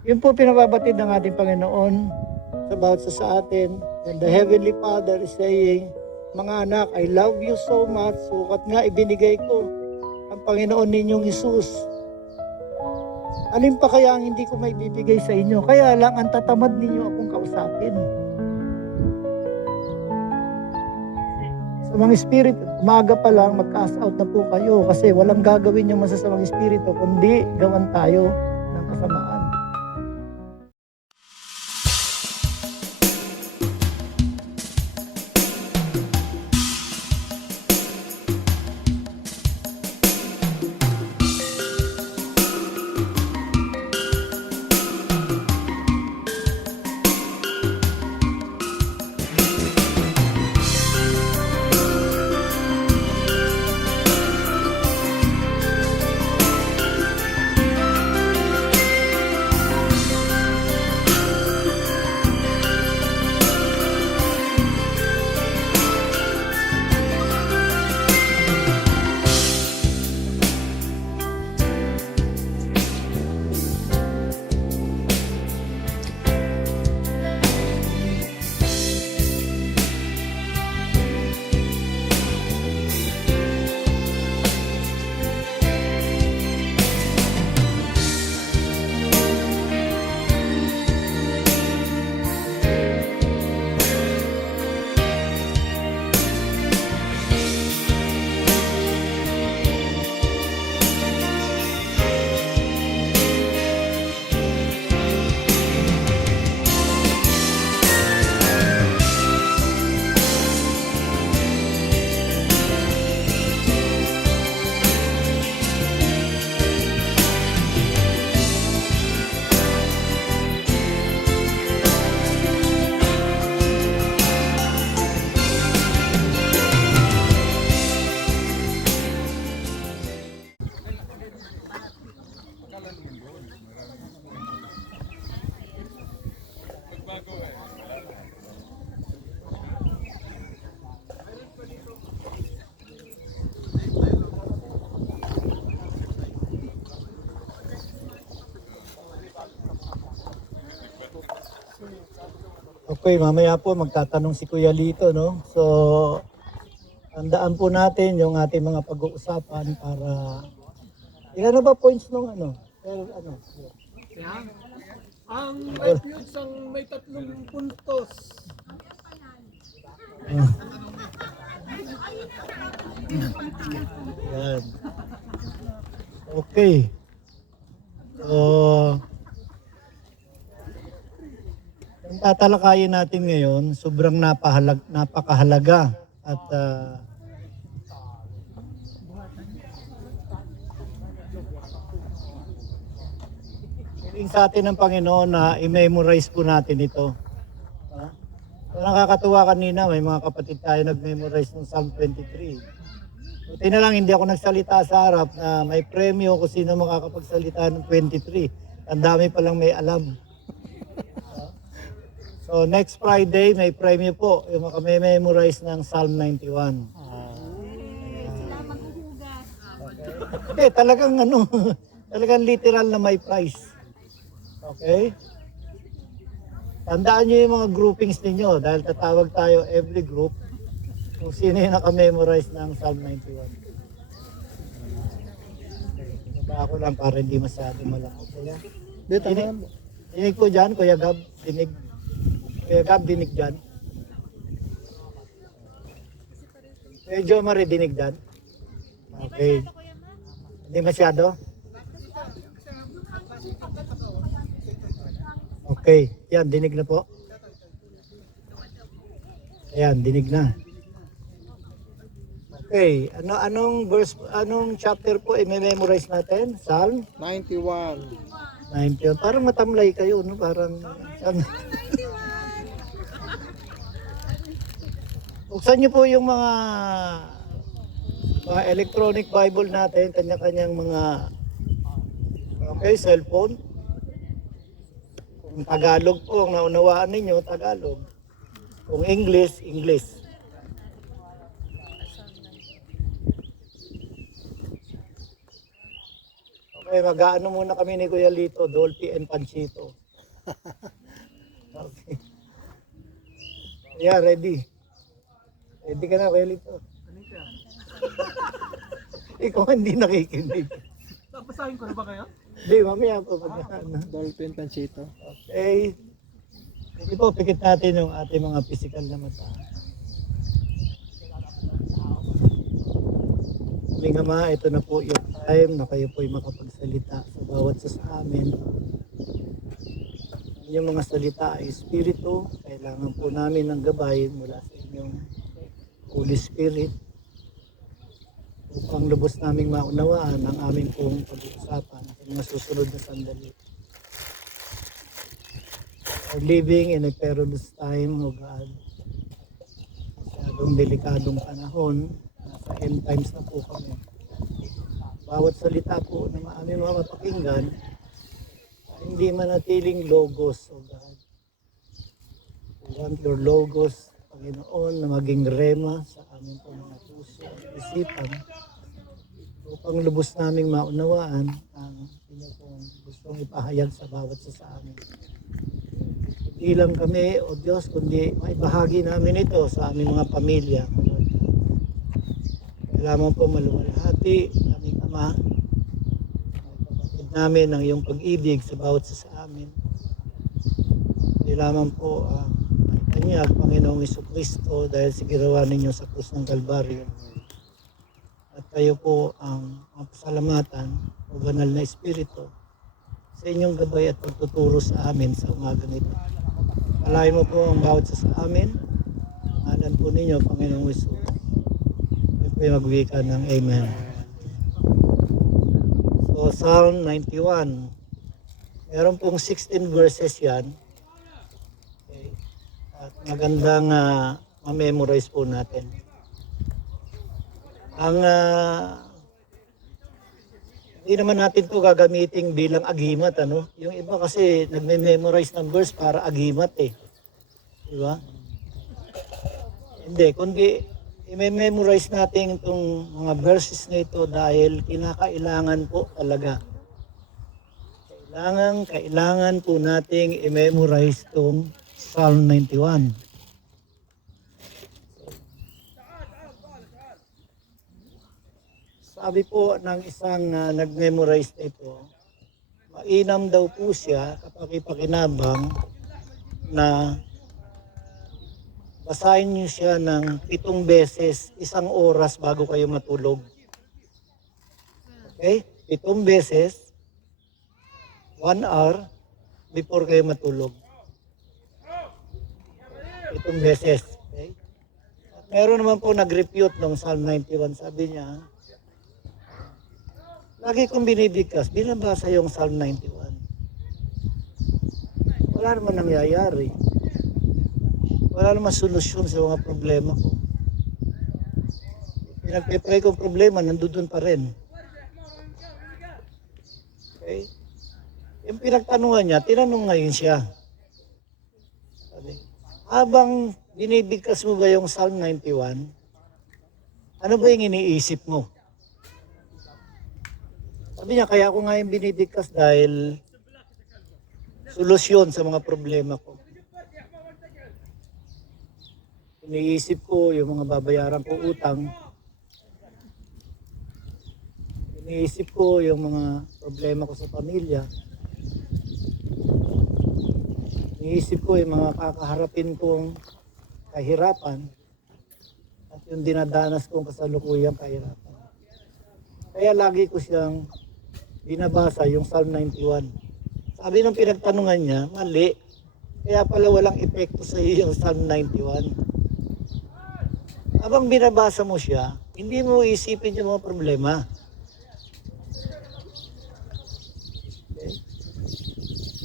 Yun po pinababatid ng ating Panginoon sa bawat sa atin. And the Heavenly Father is saying, mga anak, I love you so much. Sukat nga ibinigay ko ang Panginoon ninyong Isus. Alin pa kaya ang hindi ko may bibigay sa inyo? Kaya lang ang tatamad ninyo akong kausapin. Sa mga espiritu, umaga pa lang mag-cast out na po kayo kasi walang gagawin yung masasamang espiritu kundi gawan tayo ng kasamaan. Okay, mamaya po magtatanong si Kuya Lito, no? So, tandaan po natin yung ating mga pag-uusapan para... Ilan na ba points nung ano? Yan. Ang may views ang may 3 puntos. Yan. Okay. So, ang tatalakayin natin ngayon, sobrang napakahalaga at hiling sa atin ng Panginoon na i-memorize po natin ito. So, nakakatuwa kanina, may mga kapatid tayo nag-memorize ng Psalm 23. Buti na lang hindi ako nagsalita sa harap na may premyo kung sino makakapagsalita ng 23. Ang dami palang may alam. So next Friday may premyo po yung makamemorize ng Psalm 91. Sila maghuhugas. Okay, talagang ano, talagang literal na may prize. Okay? Tandaan nyo yung mga groupings ninyo dahil tatawag tayo every group kung sino yung nakamemorize ng Psalm 91. Okay. Baba ako lang para hindi masyado malaki. Dinig po dyan, Kuya Gab, dinig. Kuya Gab, dinig dyan. Kuya Jo Marie, dinig dyan. Okay. Hindi masyado? Okay. Yan, dinig na po. Ayan, dinig na. Okay. Anong verse, anong chapter po i-memorize natin? Psalm? 91. 90. Parang matamlay kayo, no? Parang... Buksan niyo po yung mga electronic Bible natin, kanya-kanyang mga cellphone. Kung Tagalog po, ang naunawaan ninyo, Tagalog. Kung English, English. Okay, Okay, mag-aano muna kami ni Kuya Lito, Dolphy and Panchito. Okay. Yeah, ready. Ready ka na, Kuya Lito. Ikaw hindi nakikinig. Napasahin ko na ba kayo? Hindi, mamaya po pag Dolphin Panchito. Okay. Sige po, pikit natin yung ating mga physical na mata. Aming Ama, ito na po yung time na kayo po'y makapagsalita sa bawat sa amin. Yung mga salita ay Espiritu, kailangan po namin ng gabay mula sa inyong Holy Spirit upang lubos naming maunawaan ang aming pong pag-uusapan sa mga susunod na sandali. We're living in a perilous time, O God. Masyadong delikadong panahon. Nasa end times na po kami. Bawat salita po na aming mga mapakinggan, hindi manatiling logos, O God. We want your logos, Panginoon, na maging rema sa aming po mga puso at isipan upang lubos naming maunawaan ang inyong pong gustong ipahayag sa bawat sa amin. Hindi lang kami, O Diyos, kundi may bahagi namin ito sa aming mga pamilya. Kailangan po maluwalhati, aming Ama, kapatid namin ang iyong pag-ibig sa bawat sa amin. Hindi lamang po may kanyag, Panginoong Jesucristo, dahil sa ginawa ninyo sa krus ng Kalbaryo. At kayo po ang pasalamatan o banal na Espiritu sa inyong gabay at pagtuturo sa amin sa umagang ito. Palain mo po ang bawat sa amin. Ngalan po ninyo, Panginoong Hesus. Kayo po magwika ng Amen. So, Psalm 91. Meron pong 16 verses yan. Okay. At magandang ma-memorize po natin. Ang hindi naman natin to gagamitin bilang agimat, ano? Yung iba kasi nagme-memorize ng verse para agimat eh. Di ba? Hindi, kundi i-memorize natin itong mga verses na ito dahil kinakailangan po talaga. Kailangan po nating i-memorize itong Psalm 91. Sabi po ng isang nag-memorize ito, mainam daw po siya kapag ipakinabang na basahin niyo siya ng 7 beses, 1 oras bago kayo matulog. Okay? 7 beses, 1 hour before kayo matulog. 7 beses. Okay? At meron naman po nag-refute ng Psalm 91. Sabi niya, lagi kong binibigkas, binabasa yung Psalm 91. Wala naman nangyayari. Wala naman solusyon sa mga problema ko. Pinagpipray kong problema, nandoon pa rin. Okay? Yung pinagtanungan niya, tinanong ngayon siya. Sabi, habang binibigkas mo ba yung Psalm 91, ano ba yung iniisip mo? Sabi niya, kaya ako nga yung binibigkas dahil solusyon sa mga problema ko. Iniisip ko yung mga babayaran ko utang. Iniisip ko yung mga problema ko sa pamilya. Iniisip ko yung mga kakaharapin kong kahirapan at yung dinadanas kong kasalukuyang kahirapan. Kaya lagi ko siyang binabasa yung Psalm 91. Sabi nung pinagtanungan niya, mali. Kaya pala walang epekto sa iyo yung Psalm 91. Habang binabasa mo siya, hindi mo isipin yung mga problema. Okay?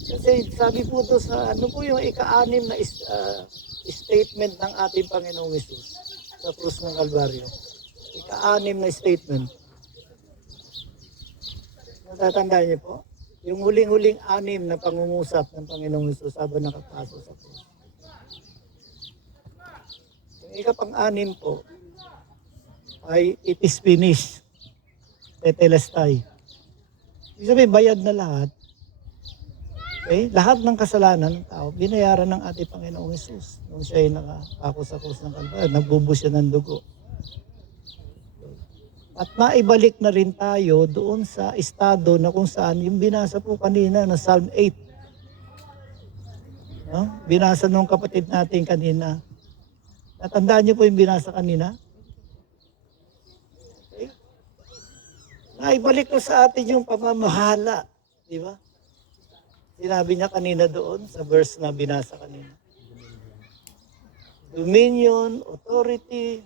Kasi sabi po to sa, ano po yung ika-6 na statement ng ating Panginoong Hesus sa krus ng Kalbaryo. Ika-6 na statement. Natatandaan niyo po? Yung huling-huling 6 na pangungusap ng Panginoong Hesus habang nakataso sa krus. Yung ikapang-6 po ay it is finished. Tetelestai. Ibig sabihin, bayad na lahat. Okay? Lahat ng kasalanan ng tao, binayaran ng ating Panginoong Hesus. Nung siya ay nakapako sa krus ng Kalbaryo, nagbubus siya ng dugo. At maibalik na rin tayo doon sa estado na kung saan yung binasa po kanina na Psalm 8. No? Binasa nung kapatid natin kanina. Natandaan niyo po yung binasa kanina? Okay. Naibalik ko sa atin yung pamamahala. Di ba? Sinabi niya kanina doon sa verse na binasa kanina. Dominion, authority,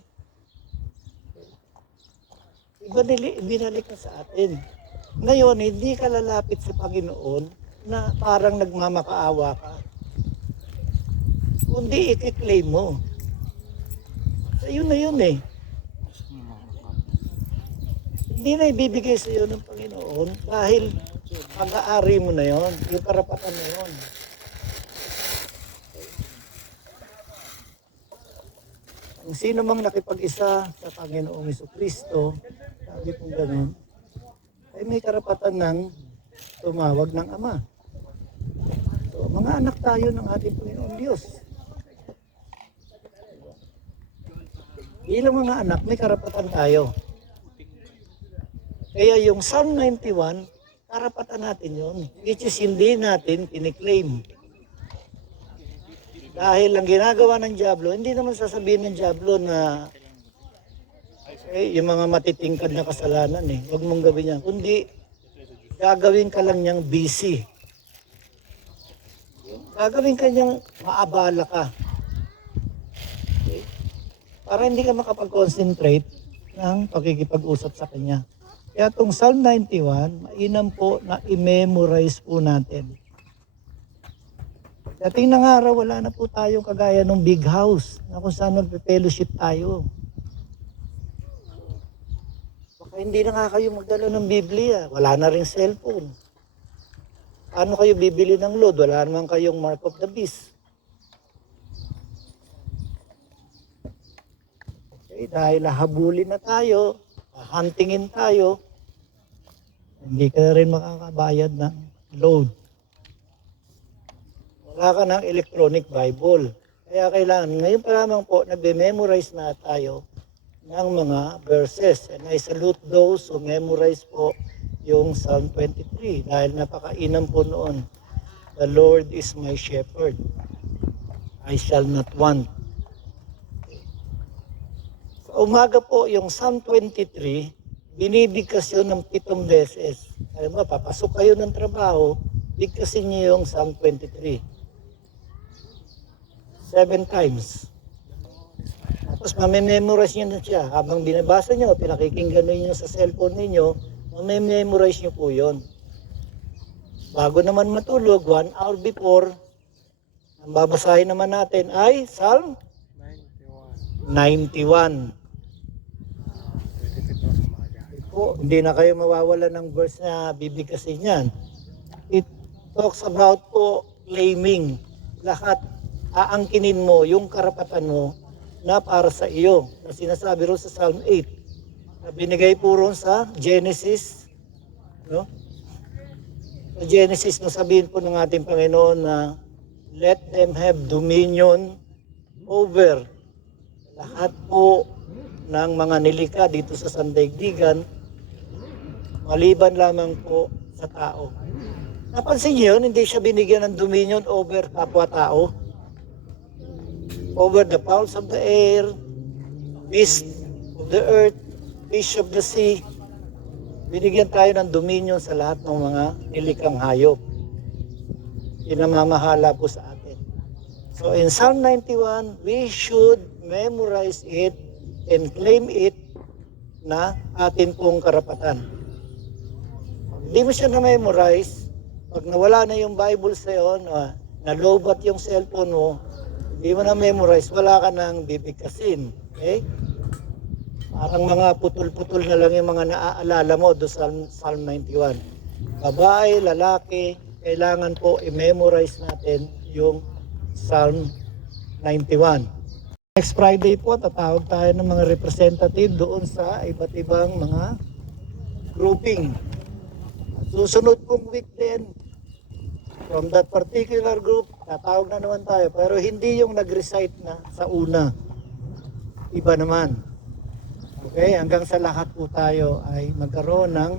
binalik na sa atin. Ngayon, hindi ka lalapit sa Panginoon na parang nagmamakaawa ka. Kundi i-claim mo. So, yun na yun eh. Hindi na ibibigay sa iyo ng Panginoon dahil pag-aari mo na yon, yung karapatan na yon. Kung sino mang nakipag-isa sa Panginoong Jesucristo, sabi kong gano'n, ay may karapatan ng tumawag ng Ama. So, mga anak tayo ng ating Panginoong Diyos. Bilang mga anak, may karapatan tayo. Kaya yung Psalm 91, karapatan natin yun. Which is hindi natin kiniklaim. Dahil ang ginagawa ng Diablo, hindi naman sasabihin ng Diablo na yung mga matitingkad na kasalanan eh. Huwag mong gawin yan. Kundi, gagawin ka lang niyang busy. Gagawin ka niyang maabala ka. Okay? Para hindi ka makapag-concentrate ng pagkikipag-usap sa Kanya. Kaya itong Psalm 91, mainam po na i-memorize po natin. Dating ng araw, wala na po tayong kagaya ng big house na kung saan magpe-fellowship tayo. Baka hindi na nga kayo magdala ng Biblia. Wala na rin cellphone. Paano kayo bibili ng load? Wala naman kayong mark of the beast. Okay, dahil habulin na tayo, huntingin tayo, hindi ka rin makakabayad ng load. Wala ka ng electronic Bible. Kaya kailangan, ngayon pa lamang po, nagbe-memorize na tayo ng mga verses. And I salute those who memorize po yung Psalm 23 dahil napakainam po noon. The Lord is my shepherd. I shall not want. Sa umaga po, yung Psalm 23, binibigkas yun ng 7 beses. Alam mo, papasok kayo ng trabaho, bigkasin niyo yung Psalm 23. 7 times. Tapos mamememorize nyo na siya. Habang binabasa nyo, pinakikinggan nyo sa cellphone ninyo, mamememorize nyo po yun. Bago naman matulog, 1 hour before, ang babasahin naman natin ay Psalm 91. Po, hindi na kayo mawawala ng verse na bibigkasin yan. It talks about po claiming. Lahat aangkinin mo yung karapatan mo na para sa iyo. Na sinasabi ro sa Psalm 8. Na binigay po ron sa Genesis. No? Sa Genesis, no, sabihin po ng ating Panginoon na let them have dominion over lahat po ng mga nilikha dito sa sandaigdigan, maliban lamang po sa tao. Napansin niyo yun, hindi siya binigyan ng dominion over kapwa-tao, over the fowls of the air, beast of the earth, fish of the sea. Binigyan tayo ng dominion sa lahat ng mga nilikhang hayop. Pinamamahala po sa atin. So in Psalm 91, we should memorize it and claim it na atin pong karapatan. Hindi mo siya na-memorize, pag nawala na yung Bible sa'yo, nalobat yung cellphone mo, hindi mo na-memorize, wala ka nang bibigkasin. Okay? Parang mga putol-putol na lang yung mga naaalala mo do sa Psalm 91. Babae, lalaki, kailangan po i-memorize natin yung Psalm 91. Next Friday po, tatawag tayo ng mga representative doon sa iba't ibang mga grouping. At Susunod pong week din, from that particular group, tatawag na naman tayo. Pero hindi yung nag-recite na sa una. Iba naman. Okay, hanggang sa lahat po tayo ay magkaroon ng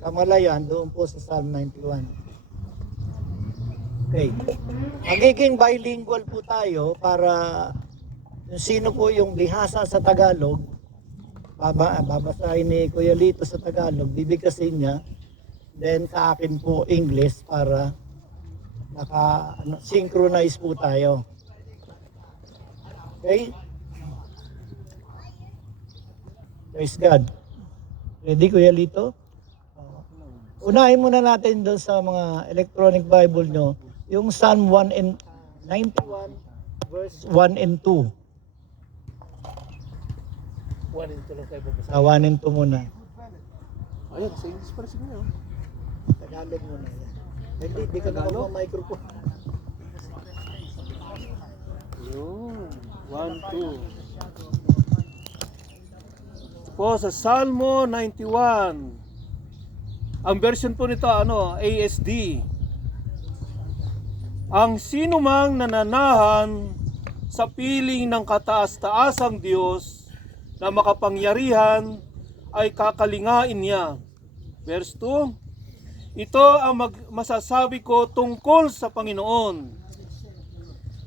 kamalayan doon po sa Psalm 91. Okay. Magiging bilingual po tayo para yung sino po yung bihasa sa Tagalog, babasahin ni Kuya Lito sa Tagalog, bibigkasin niya, then sa akin po English para synchronize po tayo. Okay? Praise God. Ready, Kuya Lito? Unahin muna natin doon sa mga electronic Bible nyo, yung Psalm 1 and 91, verse 1 and 2. 1 and 2 lang tayo babasa. 1 and 2 muna. Ayun, sa English pala siguro. Tagalog muna. Hindi ka na microphone. Yun. 1, 2. Po sa Salmo 91. Ang version po nito ASD. Ang sino mang nananahan sa piling ng kataas-taasang Diyos na makapangyarihan ay kakalingain niya. Verse 2. Ito ang masasabi ko tungkol sa Panginoon.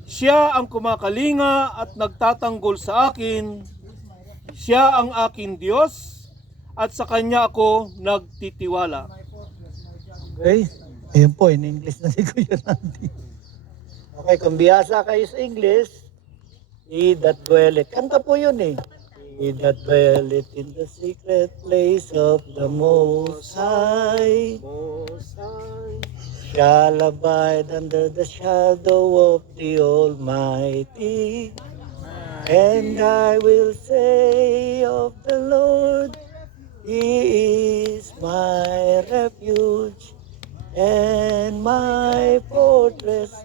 Siya ang kumakalinga at nagtatanggol sa akin. Siya ang aking Diyos at sa Kanya ako nagtitiwala. Okay? Ayun po, in English na ni Kuya Randy. Okay, kung biyasa kayo sa English, He that dwelleth. Kanta po yun eh. He that dwelleth in the secret place of the Most High shall abide under the shadow of the Almighty. And I will say of the Lord, He is my refuge and my fortress,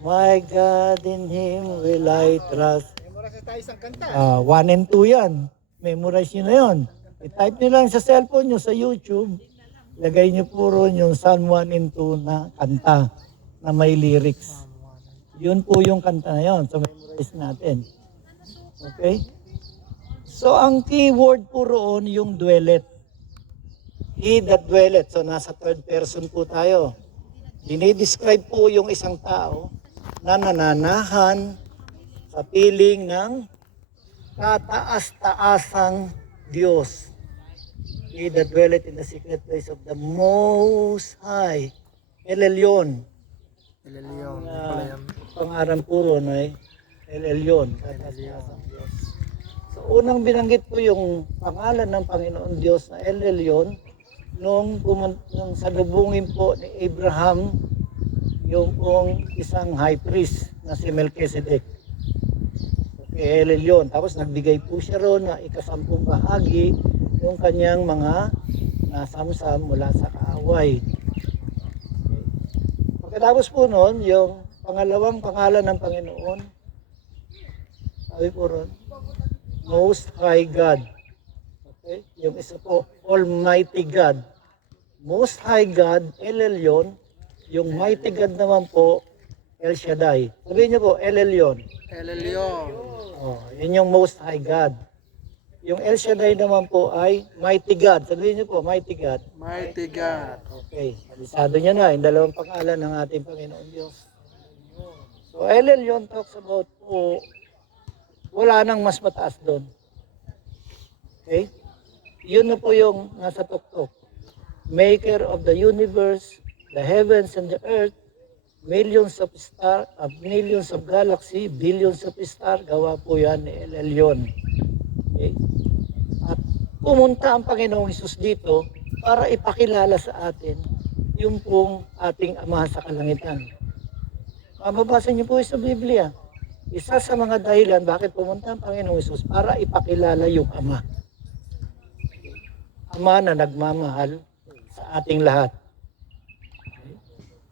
my God, in Him will I trust. 1 and 2 yan. Memorize nyo na yun. I-type nyo lang sa cellphone nyo, sa YouTube. Lagay nyo po ron yung Psalm 1 and 2 na kanta na may lyrics. Yun po yung kanta na yun. So memorize natin. Okay? So ang keyword po roon yung dwelleth. He that dwelleth. So nasa third person po tayo. Dinidescribe po yung isang tao na nananahan sa piling ng kataas-taasang Diyos. He that dwelleth in the secret place of the Most High. El Elyon. Pangaran puro na El Elyon. Kataas-taasang Diyos. So unang binanggit po yung pangalan ng Panginoon Diyos na El Elyon nung salubungin po ni Abraham yung pong isang high priest na si Melchizedek. Okay, El Elyon. Tapos nagbigay po siya ron na ikasampung bahagi yung kanyang mga nasamsam mula sa kaaway. Okay. Pagkatapos po nun, yung pangalawang pangalan ng Panginoon, sabi po ron, Most High God. Okay? Yung isa po, Almighty God. Most High God, El Elyon. Yung Mighty God naman po, El Shaddai. Sabihin niyo po, El Elyon. El Elyon. Oh, yun yung Most High God. Yung El Shaddai naman po ay Mighty God. Sabihin niyo po, Mighty God. Mighty God. Okay, alisado niya na yung dalawang pangalan ng ating Panginoon Diyos. So, El Elyon talks about po, wala nang mas mataas doon. Okay? Yun na po yung nasa tuktok. Maker of the universe, the heavens and the earth, millions of stars, millions of galaxy, billions of stars, gawa po yan ni El Elyon. Okay? At pumunta ang Panginoong Hesus dito para ipakilala sa atin yung pong ating Ama sa kalangitan. Mababasa niyo po sa Biblia. Isa sa mga dahilan bakit pumunta ang Panginoong Hesus para ipakilala yung Ama. Ama na nagmamahal sa ating lahat.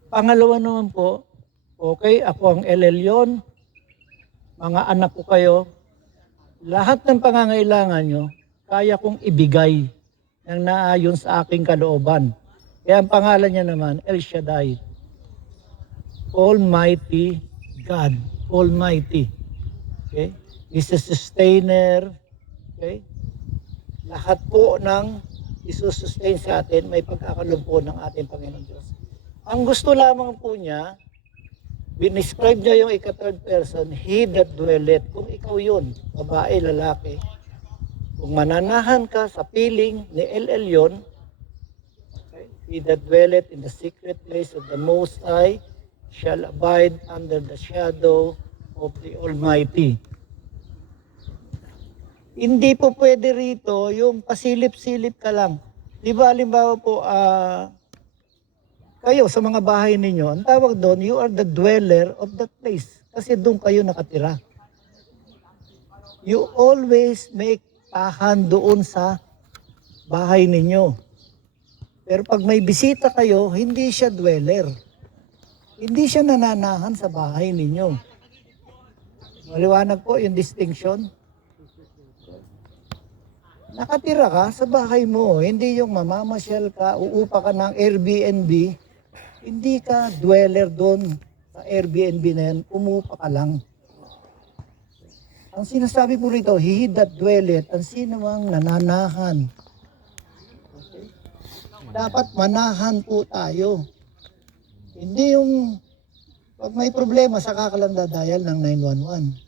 Pangalawa naman po, okay, ako ang El Elyon, mga anak ko kayo, lahat ng pangangailangan nyo, kaya kong ibigay ng naayon sa aking kalooban. Kaya ang pangalan niya naman, El Shaddai. Almighty God. Almighty. Okay? He's a sustainer. Okay? Lahat po ng isusustain sa atin, may pagkakaloob po ng ating Panginoon Diyos. Ang gusto lamang po niya, binescribe niya yung ika-third person, he that dwelleth. Kung ikaw yun, babae, lalaki, kung mananahan ka sa piling ni El Elyon, okay, he that dwelleth in the secret place of the Most High shall abide under the shadow of the Almighty. Hindi po pwede rito yung pasilip-silip ka lang. Di ba, halimbawa po, kayo sa mga bahay ninyo, ang tawag doon, you are the dweller of that place. Kasi doon kayo nakatira. You always make tahan doon sa bahay ninyo. Pero pag may bisita kayo, hindi siya dweller. Hindi siya nananahan sa bahay ninyo. Maliwanag po yung distinction. Nakatira ka sa bahay mo, hindi yung mamamasyal ka, uupa ka ng Airbnb, hindi ka dweller doon sa Airbnb na yan, umupa ka lang. Ang sinasabi po rito, he that dwelleth, ang sino mang nananahan. Okay? Dapat manahan po tayo. Hindi yung, pag may problema, saka ka lang dadayal ng 911.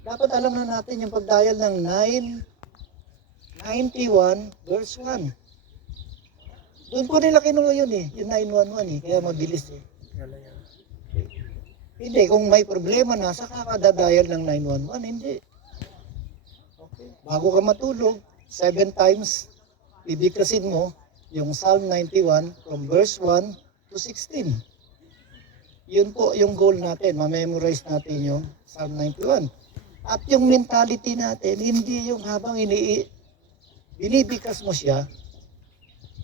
Dapat alam na natin yung pagdial ng 991 verse 1. Doon po nila kinuha yun yung 911 kaya mabilis Hindi, kung may problema na, saka ka dadial ng 911, hindi. Okay. Bago ka matulog, 7 times, bibigkasin mo yung Psalm 91 from verse 1 to 16. Yun po yung goal natin, ma-memorize natin yung Psalm 91. At yung mentality natin, hindi yung habang binibikas mo siya,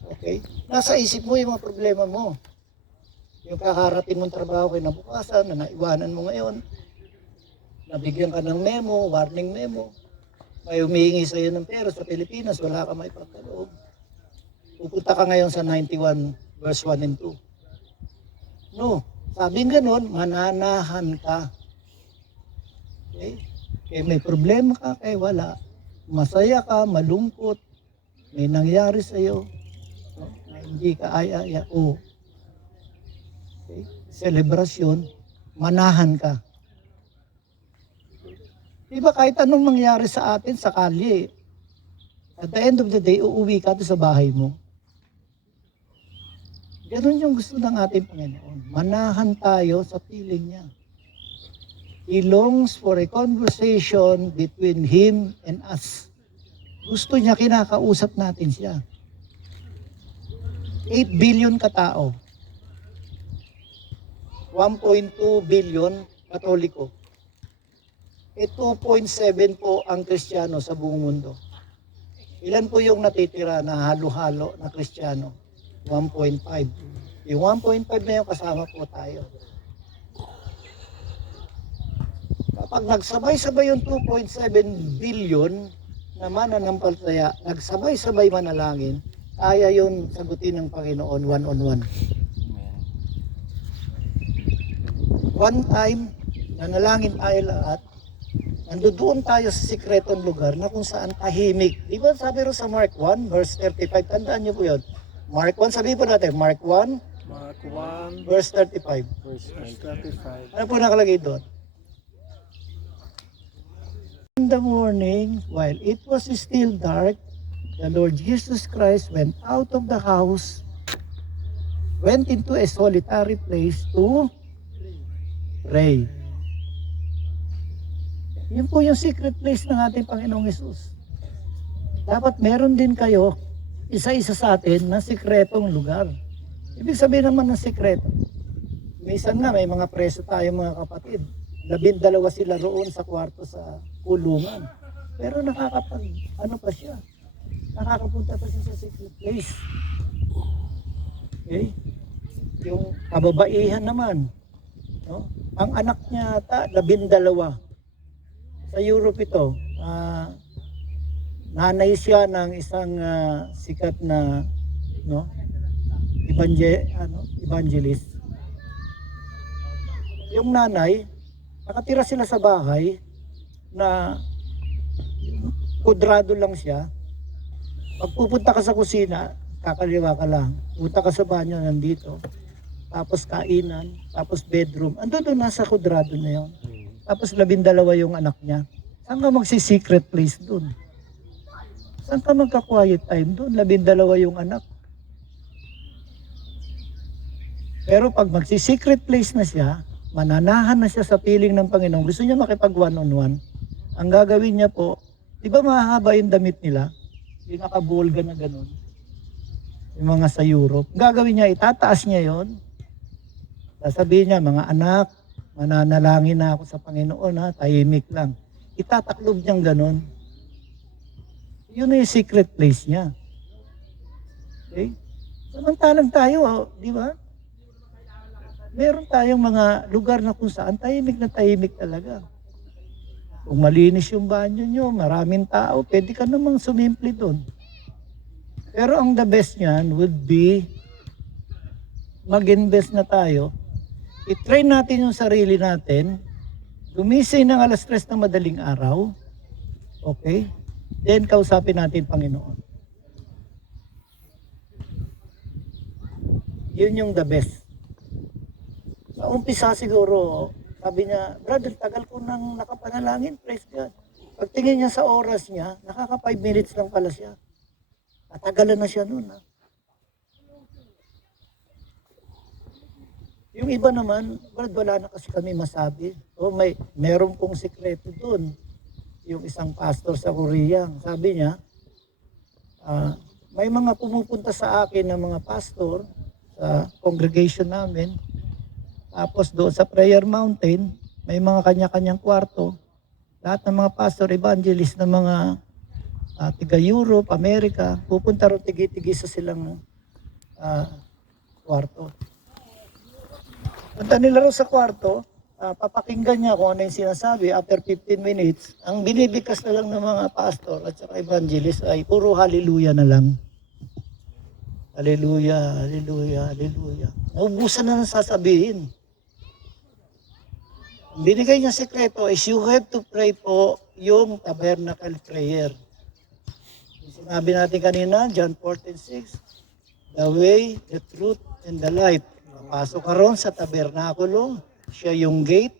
okay? Nasa isip mo yung mga problema mo. Yung kaharapin mong trabaho kinabukasan, na naiwanan mo ngayon, nabigyan ka ng memo, warning memo, may humihingi sa iyo ng pera sa Pilipinas, wala ka may pagkaloob. Pupunta ka ngayon sa 91 verse 1 and 2. No, sabing ganun, mananahan ka. Okay? Kaya may problema ka, kaya wala. Masaya ka, malungkot, may nangyari sa iyo, no? Na hindi ka ay-aya. Okay? Selebrasyon, manahan ka. Diba kahit anong mangyari sa atin sa kalye, at the end of the day, uuwi ka sa bahay mo. Ganun yung gusto ng ating Panginoon. Manahan tayo sa piling niya. He longs for a conversation between Him and us. Gusto niya, kinakausap natin siya. 8 billion katao. 1.2 billion Katoliko. 2.7 po ang Kristiyano sa buong mundo. Ilan po yung natitira na halo-halo na Kristiyano? 1.5. Yung 1.5 na yung kasama po tayo. Kapag nagsabay-sabay yung 2.7 billion na mananampalataya, nagsabay-sabay manalangin, kaya yun sagutin ng Panginoon one-on-one. One time, nanalangin tayo lahat, nandoon tayo sa sikretong lugar na kung saan tahimik. Di ba sabi rin sa Mark 1, verse 35, tandaan niyo po yun. Mark 1, sabihin po natin, Mark 1, Mark 1, verse 35. verse 35. Ano po nakalagay doon? In the morning, while it was still dark, the Lord Jesus Christ went out of the house, went into a solitary place to pray. Yun po yung secret place ng ating Panginoong Hesus. Dapat meron din kayo, isa-isa sa atin, na sikretong lugar. Ibig sabihin naman ng sikreto. Minsan nga may mga preso tayo mga kapatid. 12 sila roon sa kwarto sa kulungan. Pero pa siya? Nakakapunta pa siya sa secret place. Okay? Yung kababaihan naman, no? Ang anak niya ata, 12. Sa Europe ito, nanay siya ng isang sikat na no evangelist. Yung nanay, nakatira sila sa bahay na kudrado lang siya. Pag pupunta ka sa kusina, kakaliwa ka lang. Punta ka sa banyo, nandito. Tapos kainan, tapos bedroom. Ando doon nasa kudrado na yun. Tapos 12 yung anak niya. Saan ka magsi-secret place doon? Saan ka magka-quiet time doon? 12 yung anak. Pero pag magsi-secret place na siya, mananahan na siya sa piling ng Panginoon. Gusto niya makipag one-on-one. Ang gagawin niya po, di ba mahaba yung damit nila? Yung nakabolga na ganun. Yung mga sa Europe. Ang gagawin niya, itataas niya yon. Sasabihin niya, mga anak, mananalangin na ako sa Panginoon ha, tahimik lang. Itataklob niyang ganun. Yun na yung secret place niya. Okay? Samantalang tayo, di ba? Meron tayong mga lugar na kung saan tahimik na tahimik talaga. Kung malinis yung banyo nyo, maraming tao, pwede ka namang sumimple doon. Pero ang the best niyan would be mag-invest na tayo. I-train natin yung sarili natin. Gumising ng alas 3 ng madaling araw. Okay? Then kausapin natin Panginoon. Yun yung the best. Sa umpisa siguro, sabi niya, brother, tagal ko nang nakapanalangin, praise God. Pagtingin niya sa oras niya, nakaka 5 minutes lang pala siya. Natagalan na siya noon. Ha? Yung iba naman, brad, wala na kasi kami masabi. O meron pong sikreto doon. Yung isang pastor sa Korea, sabi niya, may mga pumupunta sa akin ng mga pastor sa congregation namin. Tapos doon sa Prayer Mountain, may mga kanya-kanyang kwarto. Lahat ng mga pastor, evangelist ng mga tiga Europe, Amerika, pupunta rin tigi-tigi sa silang kwarto. Punta nila rin sa kwarto, papakinggan niya kung ano yung sinasabi. After 15 minutes, ang binibigkas na lang ng mga pastor at saka evangelist ay puro hallelujah na lang. Hallelujah, hallelujah, hallelujah. Naubusan na nang sasabihin. Binigay niya sekreto is you have to pray po yung tabernacle prayer. Sinabi natin kanina, John 14:6, the way, the truth, and the life. Pasok ka ron sa tabernakulo, siya yung gate,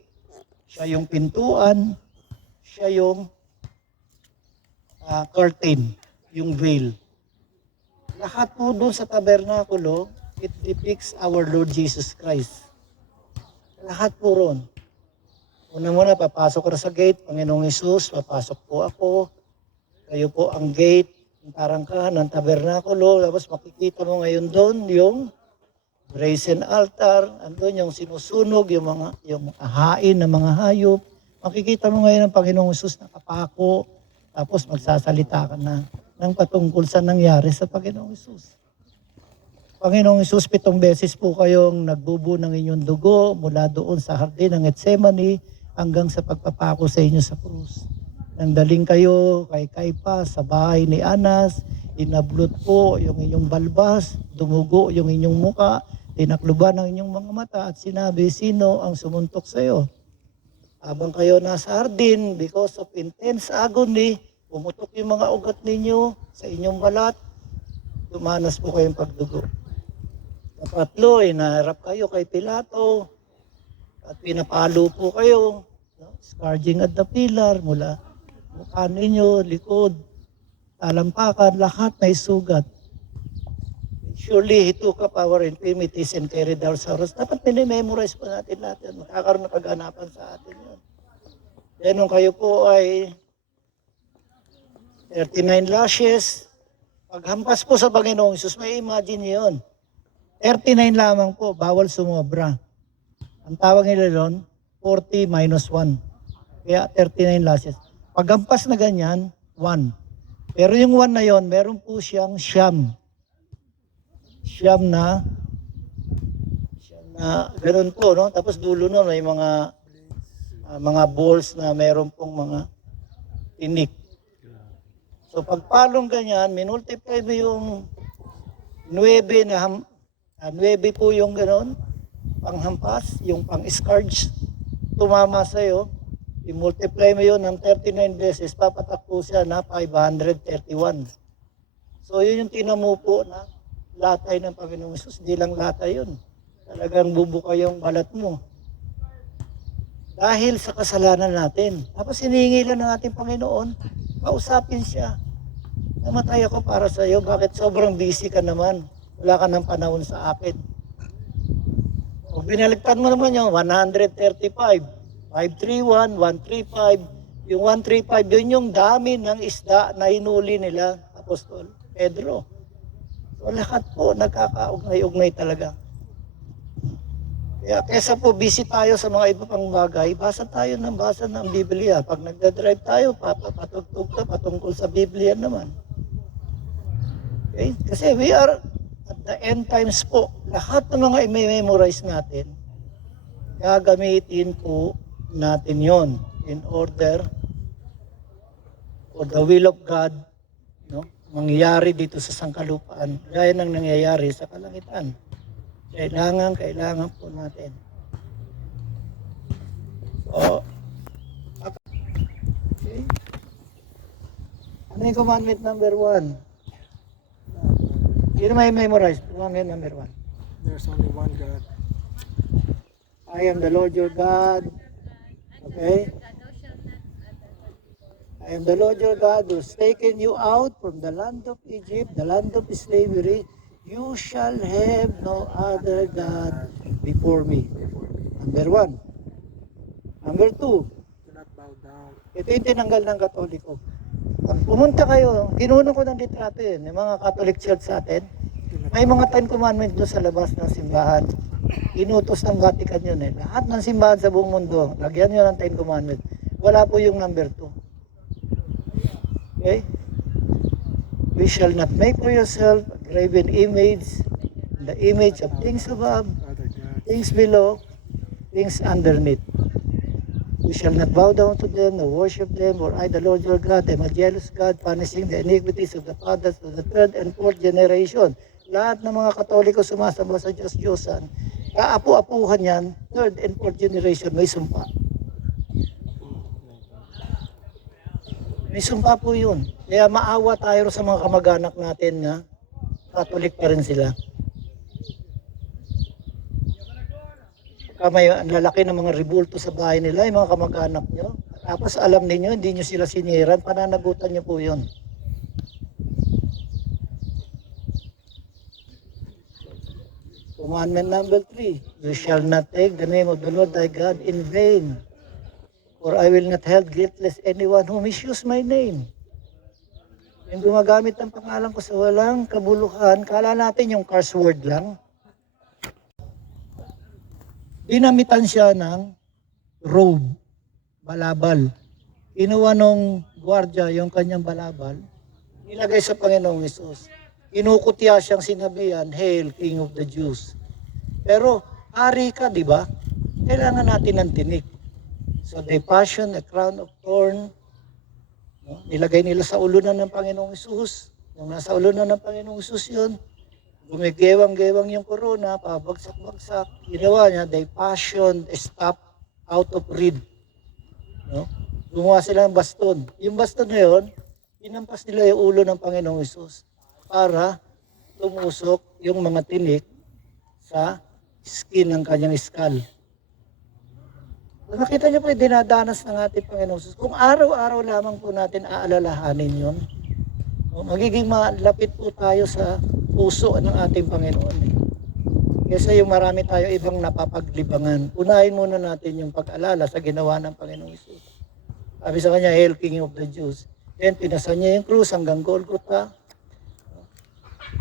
siya yung pintuan, siya yung curtain, yung veil. Lahat po doon sa tabernakulo, it depicts our Lord Jesus Christ. Lahat po ron. Una-muna, papasok ko sa gate, Panginoong Hesus, papasok po ako. Kayo po ang gate, ang tarangkahan ng tabernakulo. Tapos makikita mo ngayon doon yung brazen altar, andun yung sinusunog, yung hain ng mga hayop. Makikita mo ngayon ang Panginoong Hesus nakapako, tapos magsasalita ka na ng patungkol sa nangyari sa Panginoong Hesus. Panginoong Hesus, 7 beses po kayong nagbubo ng inyong dugo mula doon sa hardin ng Getsemani hanggang sa pagpapako sa inyo sa krus. Nang daling kayo kay Caiphas sa bahay ni Anas, inablot po yung inyong balbas, dumugo yung inyong muka, tinakluban ang inyong mga mata at sinabi, sino ang sumuntok sa iyo? Habang kayo nasa hardin, because of intense agony, pumutok yung mga ugat ninyo sa inyong balat, dumanas po kayong pagdugo. Kapatlo, inaharap kayo kay Pilato at pinapalo po kayo, scourging at the pillar mula mukha ninyo, likod, talampakan, lahat may sugat. Surely He took up our infirmities and carried our sorrows. Dapat minimemorize po natin lahat yan. Makakaroon na kaganapan sa atin yun. Yan nung kayo po ay 39 lashes. Paghampas po sa Panginoong Hesus, may imagine niyo yun. 39 lamang po, bawal sumobra. Ang tawag nila doon, 40 minus 1. Kaya 39 lashes. Paghampas na ganyan, 1. Pero yung 1 na yon, meron po siyang siyam. Siyam na ganun po, no? Tapos dulo nun, may mga balls na meron pong mga tinik. So So pagpalong ganyan, minultiply mo yung 9 9 po yung gano'n, panghampas, yung pang-scourge, tumama sa'yo, i-multiply mo yun ng 39 beses, papatakbo siya na 531. So yun yung tinamupo na latay ng Panginoong Hesus. Hindi lang latay yun. Talagang bubuka yung balat mo. Dahil sa kasalanan natin. Tapos hinihingi lang ng ating Panginoon, kausapin siya. Namatay ako para sa iyo. Bakit sobrang busy ka naman? Wala ka ng panahon sa akin. O binaligtad mo naman yung 135, 531, 135. Yung 135, yun yung dami ng isda na hinuli nila, Apostol Pedro. So lahat po nagkakaugnay-ugnay talaga. Kaya kesa po busy tayo sa mga iba pang bagay, basa ng Biblia. Pag nagdadrive tayo, patugtog ka patungkol sa Biblia naman. Okay? Kasi we are at the end times po. Lahat ng mga i-memorize natin, gagamitin po natin yon in order for the will of God, no, mangyayari dito sa sangkalupaan, gaya ng nangyayari sa kalangitan. Kailangan po natin. So, okay. Ano yung commandment number 1? Yun may memorize. Commandment number 1. There's only one God. I am the Lord your God. Okay? I am the Lord your God who has taken you out from the land of Egypt, the land of slavery. You shall have no other God before me. Number 1. Number 2. Do not bow down. Ito yung tinanggal ng Katoliko. Pag pumunta kayo, kinuno ko ng litrato yun, yung mga Catholic Church sa atin, may mga 10 commandments doon sa labas ng simbahan. Inutos ng Vatican yun eh. Lahat ng simbahan sa buong mundo, lagyan nyo ng 10 commandments. Wala po yung number 2. Okay? We shall not make for yourself a graven image, the image of things above, Other God. things below, things underneath. We shall not bow down to them, nor worship them, for I, the Lord your God, am a jealous God, punishing the iniquities of the fathers to the 3rd and 4th generation. Lahat ng mga Katoliko sumasamba sa Diyos-Diyosan, kaapu-apuhan yan, 3rd and 4th generation, may sumpa. May sumpa po yun. Kaya maawa tayo sa mga kamag-anak natin na Katolik pa rin sila. May lalaki ng mga ribulto sa bahay nila, yung mga kamag-anak nyo. Tapos alam niyo hindi nyo sila siniran, pananagutan nyo po yun. Commandment number 3, you shall not take the name of the Lord thy God in vain, for I will not hold guiltless anyone who misuse my name. Yung gumagamit ng pangalan ko sa walang kabuluhan, kala natin yung curse word lang. Dinamitan siya ng robe, balabal. Kinuha nung gwardiya yung kanyang balabal, ilagay sa Panginoong Hesus. Kinukutya siyang sinabihan, Hail, King of the Jews. Pero, hari ka, di ba? Kailangan natin ng tinik. So, they passion a crown of thorn. No? Nilagay nila sa ulunan ng Panginoong Hesus. Nung nasa ulunan ng Panginoong Hesus yun, gumigewang-gewang yung corona, pabagsak-bagsak. Ginawa niya, they fashioned a staff out of reed. No? Gumawa sila ng baston. Yung baston na yun, inampas nila yung ulo ng Panginoong Hesus para tumusok yung mga tinik sa skin ng kanyang skull. Nakita niyo po yung dinadanas ng ating Panginoong Hesus. Kung araw-araw lamang po natin aalalahanin yun, magiging malapit po tayo sa puso ng ating Panginoon. Kesa yung marami tayo ibang napapaglibangan. Unahin muna natin yung pag-alala sa ginawa ng Panginoong Hesus. Sabi sa kanya, Hail King of the Jews. Then pinasan niya yung krus hanggang Golgotha.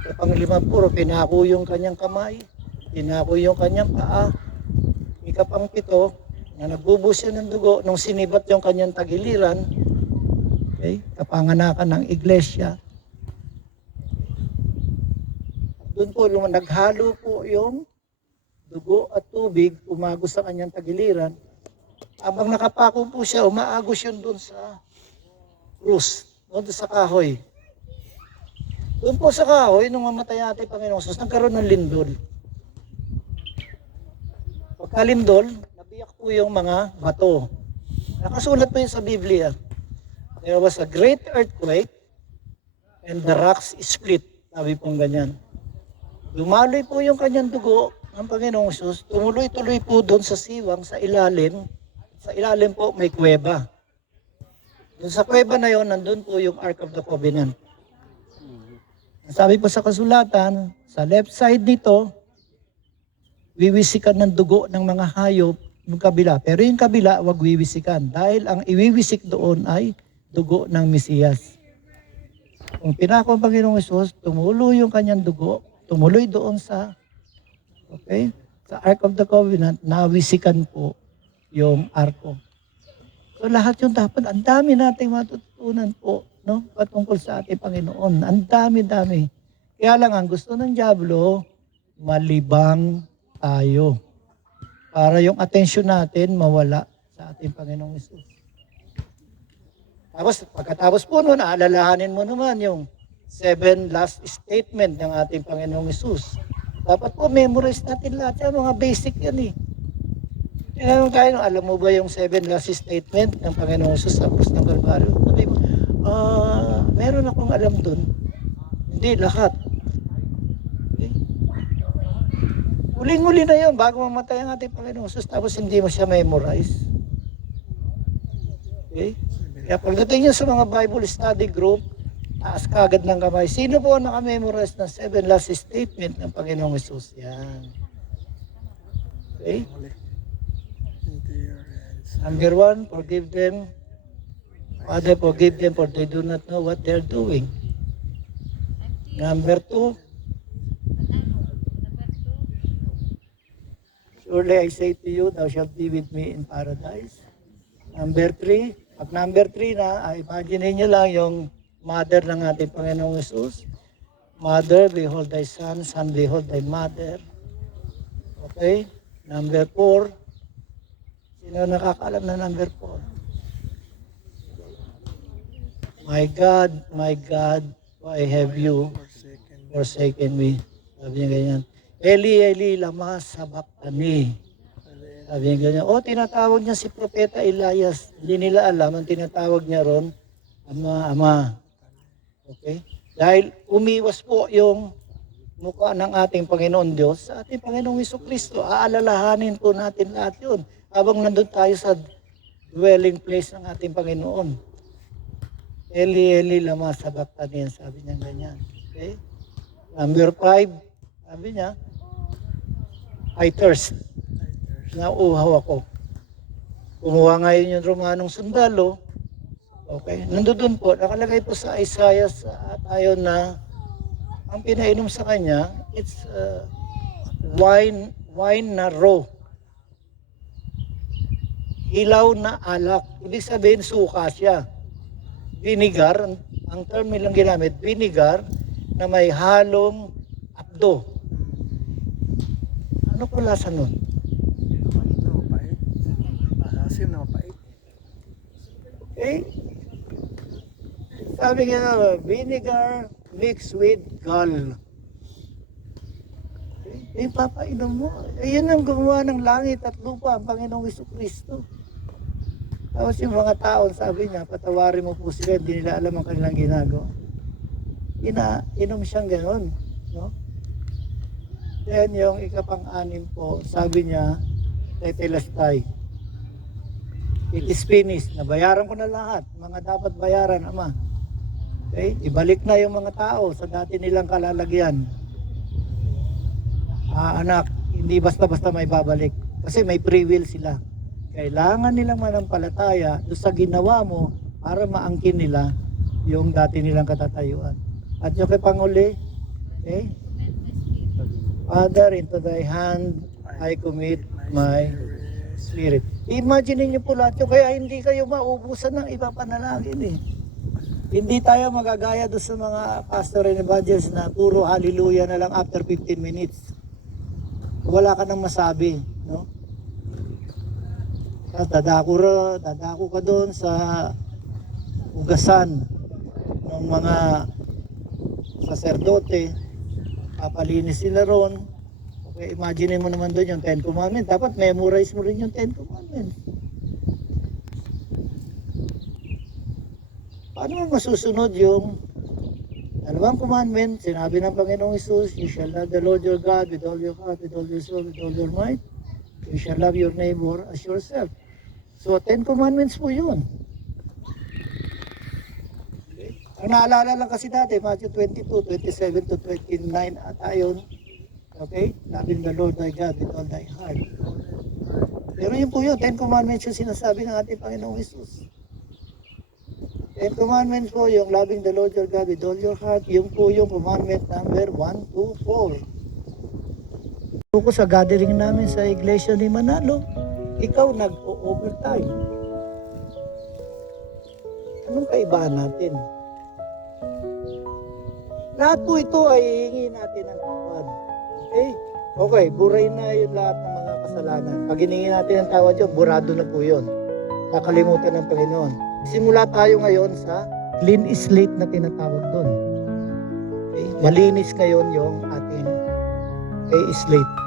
Sa panglima puro, pinako yung kanyang kamay, pinako yung kanyang paa. Ikapang-7, na nagbubus siya ng dugo, nung sinibat yung kanyang tagiliran, okay, kapanganakan ng iglesia. Doon po, naghalo po yung dugo at tubig, umagos sa kanyang tagiliran. Habang nakapako po siya, umaagos yun doon sa krus. doon sa kahoy. Doon po sa kahoy, nung mamatay natin Panginoong Jesus, nagkaroon ng lindol. Pagkalindol, nabiyak po yung mga bato. Nakasulat po yun sa Biblia. There was a great earthquake and the rocks split. Sabi pong ganyan. Lumaloy po yung kanyang dugo ng Panginoong Jesus. Tumuloy-tuloy po doon sa siwang, sa ilalim. Sa ilalim po may kuweba. Doon sa kuweba na yon, nandun po yung Ark of the Covenant. Sabi po sa kasulatan, sa left side nito, wiwisikan ng dugo ng mga hayop yung kabila. Pero yung kabila, wag wiwisikan. Dahil ang iwiwisik doon ay dugo ng Mesiyas. Kung pinako ang Panginoong Hesus, tumuloy yung kanyang dugo, tumuloy doon sa Ark of the Covenant, nawisikan po yung arko. So lahat yung dapat, ang dami nating matutunan po, no? Patungkol sa ating Panginoon. Ang dami-dami. Kaya lang ang gusto ng Diablo, malibang tayo. Para yung atensyon natin mawala sa ating Panginoong Hesus. Tapos, pagkatapos po nun, aalalahanin mo naman yung 7 last statement ng ating Panginoong Hesus. Dapat po memorize natin lahat yan, mga basic yan eh. Tinanong tayo, alam mo ba yung 7 last statement ng Panginoong Hesus sa krus ng Kalbaryo? Sabi mo, meron akong alam dun. Hindi, lahat. Okay? Uling-uli na yun, bago mamatay ang ating Panginoong Hesus, tapos hindi mo siya memorize. Okay? Kaya pagdating nyo sa mga Bible study group, taas ka agad ng kamay. Sino po ang nakamemorize ng 7 last statement ng Panginoong Hesus? Yan. Okay? Into your hands. Number 1, forgive them. Father, forgive them for they do not know what they're doing. Number 2, surely I say to you, thou shalt be with me in paradise. Number 3, pag number 3 na, imagine niyo lang yung mother ng ating Panginoong Hesus. Mother, behold thy son. Son, behold thy mother. Okay? Number 4. Sino nakakaalam na number 4? My God, why have you forsaken me? Sabi niya ganyan. Eli, Eli, lama sabachthani. Sabi niya ganyan. Tinatawag niya si Propeta Elias. Hindi nila alam, ang tinatawag niya ron, Ama. Okay? Dahil umiwas po yung mukha ng ating Panginoon Diyos sa ating Panginoong Jesucristo. Aalalahanin po natin lahat yun habang nandun tayo sa dwelling place ng ating Panginoon. Eli, Eli, lama sabachthani. Sabi niya ganyan. Okay? Number 5, sabi niya, I thirst. Nauuhaw ako. Kumuha ngayon yung Romanong sundalo. Okay? Nandoon po, nakalagay po sa Isaiah tayo na ang pinainom sa kanya, it's wine na raw. Hilaw na alak. Ibig sabihin, suka siya. Vinegar, ang term nilang ginamit, vinegar na may halong apdo. Ano po lasa nun? Mapait. Maasim na mapait. Okay? Sabi nga, vinegar mixed with gall. Okay? Papainom mo. Ayun ang gumawa ng langit at lupa, ang Panginoong Jesucristo. Tapos yung mga tao, sabi niya, patawarin mo po sila, hindi nila alam ang kanilang ginagawa. Inom siyang gano'n. No? Then yung ikapang-anim po, sabi niya, tetelestai. It is finished. Nabayaran ko na lahat. Mga dapat bayaran, Ama. Okay? Ibalik na yung mga tao sa dati nilang kalalagyan. Anak, hindi basta-basta may babalik. Kasi may free will sila. Kailangan nilang manampalataya doon sa ginawa mo para maangkin nila yung dati nilang katatayuan. At yung kay Panguli, okay? Father, into thy hand I commit my spirit. Imagine niyo po lahat yun, kaya hindi kayo maubusan ng iba panalangin eh. Hindi tayo magagaya doon sa mga pastor and evangelists na puro hallelujah na lang after 15 minutes. Wala ka nang masabi, no? Dadako ka doon sa ugasan. ng mga saserdote, papalinis sila ron. Okay, imagine mo naman doon yung Ten Commandments. Dapat memorize mo rin yung Ten Commandments. Paano mo masusunod yung dalawang commandment? Sinabi ng Panginoong Hesus, you shall love the Lord your God with all your heart, with all your soul, with all your might. You shall love your neighbor as yourself. So, 10 commandments po yun. Okay. Ang naalala lang kasi dati, Matthew 22, 27 to 29 ata yun. Okay? Loving the Lord thy God with all thy heart. Pero yun po yun, 10 commandments yung sinasabi ng ating Panginoong Hesus. 10 commandments po, yung loving the Lord your God with all your heart, yung po yung commandment number 1, 2, 4. Ko sa gathering namin sa iglesia ni Manalo, ikaw nag-overtime. Anong kaibahan natin? Lahat po ito ay hihingi natin ng tawad. Okay? Okay, buray na yung lahat ng mga kasalanan. Pag hiningi natin ng tawad yun, burado na po yun. Kakalimutan ng Panginoon. Simula tayo ngayon sa clean slate na tinatawag doon. Okay? Malinis ngayon yung ating slate.